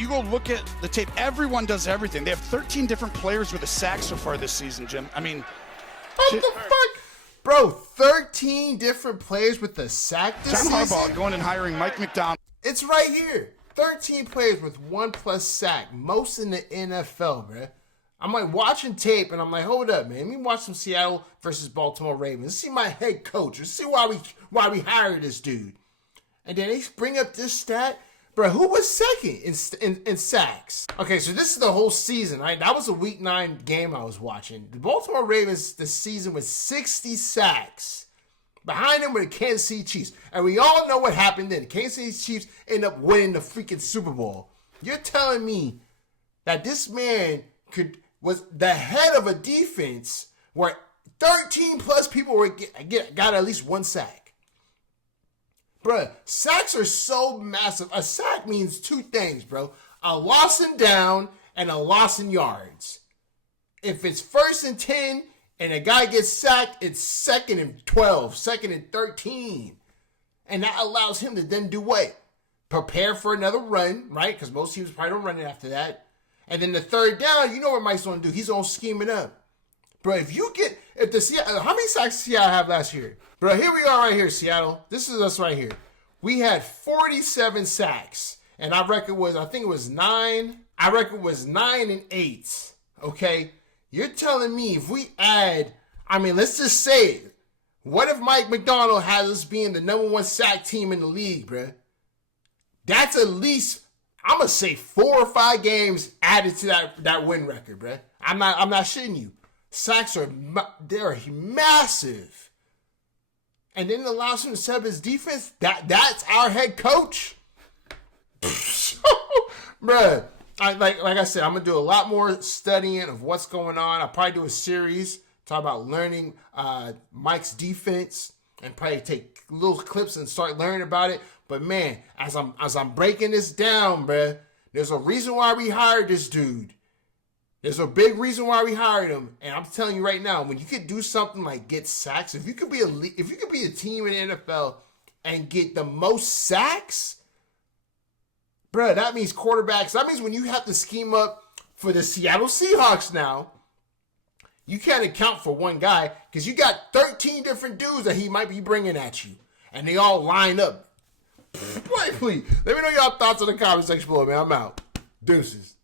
you go look at the tape. Everyone does everything. They have 13 different players with a sack so far this season, Jim. I mean, what the fuck? Bro, 13 different players with a sack this season? John Harbaugh going and hiring Mike Macdonald. It's right here. 13 players with 1+ sack. Most in the NFL, bro. I'm like watching tape and I'm like, hold up, man. Let me watch some Seattle versus Baltimore Ravens. Let's see my head coach. Let's see why we hired this dude. And then they bring up this stat. Bro, who was second in sacks? Okay, so this is the whole season, right? That was a week 9 game I was watching. The Baltimore Ravens this season with 60 sacks. Behind them were the Kansas City Chiefs. And we all know what happened then. The Kansas City Chiefs end up winning the freaking Super Bowl. You're telling me that this man was the head of a defense where 13 plus people got at least 1 sack. Bruh, sacks are so massive. A sack means 2 things, bro. A loss in down and a loss in yards. If it's 1st and 10 and a guy gets sacked, it's 2nd and 12, 2nd and 13. And that allows him to then do what? Prepare for another run, right? Because most teams probably don't run it after that. And then the 3rd down, you know what Mike's going to do. He's going to scheme it up. Bro, how many sacks did Seattle have last year? Bro, here we are right here, Seattle. This is us right here. We had 47 sacks. And our record was, I think it was 9. Our record was 9-8. Okay? You're telling me if we add, let's just say it. What if Mike Macdonald has us being the number 1 sack team in the league, bro? That's at least, I'm going to say 4 or 5 games added to that win record, bro. I'm not shitting you. Sacks they're massive. And then it allows him to set up his defense. That's our head coach. Bruh. Like I said, I'm going to do a lot more studying of what's going on. I'll probably do a series, talk about learning Mike's defense, and probably take little clips and start learning about it. But man, as I'm breaking this down, bruh, there's a reason why we hired this dude. There's a big reason why we hired him, and I'm telling you right now, when you could do something like get sacks, if you could be a team in the NFL and get the most sacks, bro, that means quarterbacks. That means when you have to scheme up for the Seattle Seahawks now, you can't account for one guy because you got 13 different dudes that he might be bringing at you, and they all line up. Please, let me know y'all thoughts in the comment section below, man. I'm out. Deuces.